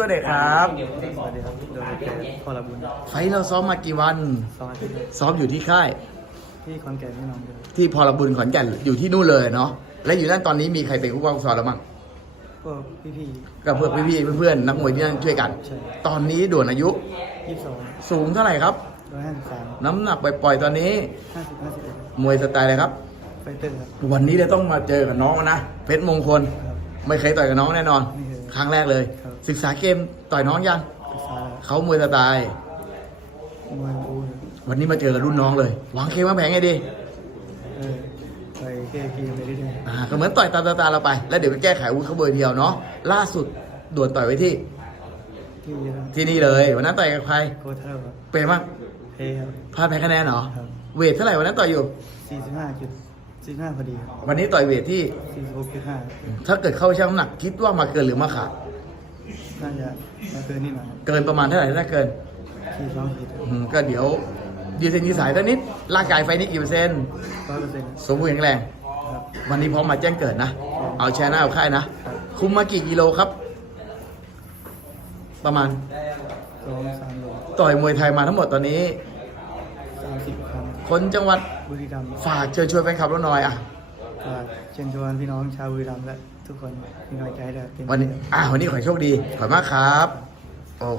ตัวเด็กครับสวัสดีครับโดนแก่พอละบุญไฟท์เราซ้อมมากี่วันสวัสดีครับซ้อมอยู่ที่ค่าย ที่คอนแก่นพี่น้องเลยที่พรบุญขอนแก่นอยู่ที่นู่นเลยเนาะ และอยู่นั่นตอนนี้มีใครเป็นผู้กองสอนแล้วมั้งพวกพี่กับเพื่อนพี่ๆเพื่อนๆนักมวยที่นั่นช่วยกัน ๆใช่ตอนนี้ด่วนอายุยี่สิบสองสูงเท่าไหร่ครับ ร้อยห้าสิบสามน้ำหนักปล่อยๆตอนนี้ ห้าสิบห้าสิบเอ็ดมวยสไตล์อะไรครับ ไฟเตอร์ครับวันนี้เลยต้องมาเจอกับน้องนะ เพชรมงคล ครับไม่เคยต่อยกับน้องแน่นอนไม่เคย ครั้งแรกเลย ครับ ศึกษาเกมต่อยน้องยัง ศึกษาแล้วเขามวยสไตล์มวยบูเลยวันนี้มาเจอกับรุ่นน้องเลยวางเกมวางแผงไงดีเออไปแก้กีไปเรื่อยอ่าก็เหมือนต่อยตามตาเราไป แล้วเดี๋ยวไปแก้ไขอาวุ้นเขาเบอร์เดียวเนาะล่าสุดด่วนต่อยไว้ที่ๆที่ครับที่นี่เลยวันนั้นต่อยกับใครโคตรเท่าครับเป็นมั้งเทครับ พลาดแพ้คะแนนเหรอครับ เวทเท่าไหร่วันนั้นต่อยอยู่สี่สิบห้าจุด สี่ห้าพอดีครับวันนี้ต่อยเวทที่สี่สิบหกจุดห้าถ้าเกิดเข้าช่างน้ำหนักคิดว่ามาเกินหรือมาขาดน่าจะมาเกินนิดหน่อยครับเกินประมาณเท่าไหร่ถ้าเกินที่สองขีดอืมก็เดี๋ยวยืดเส้นยืดสายเท่านิดร่างกายไฟนี้กี่เปอร์เซ็นต์ร้อยเปอร์เซ็นต์สมบูรณ์แข็งแรงครับวันนี้พร้อมมาแจ้งเกิดนะ เอาชนะเอาค่ายนะ คุมมากี่กิโลครับ ประมาณสองสามโลต่อยมวยไทยมาทั้งหมดตอนนี้สามสิบ ครั้งคนจังหวัดบุรีรัมย์ฝากเชิญชวนแฟนคลับเราหน่อยอะฝากเชิญชวนพี่น้องชาวบุรีรัมย์และทุกคนมีกำลังใจให้ด้วยเต็มที่วันนี้อะวันนี้ขอให้โชคดีขอบคุณมากครับโอเค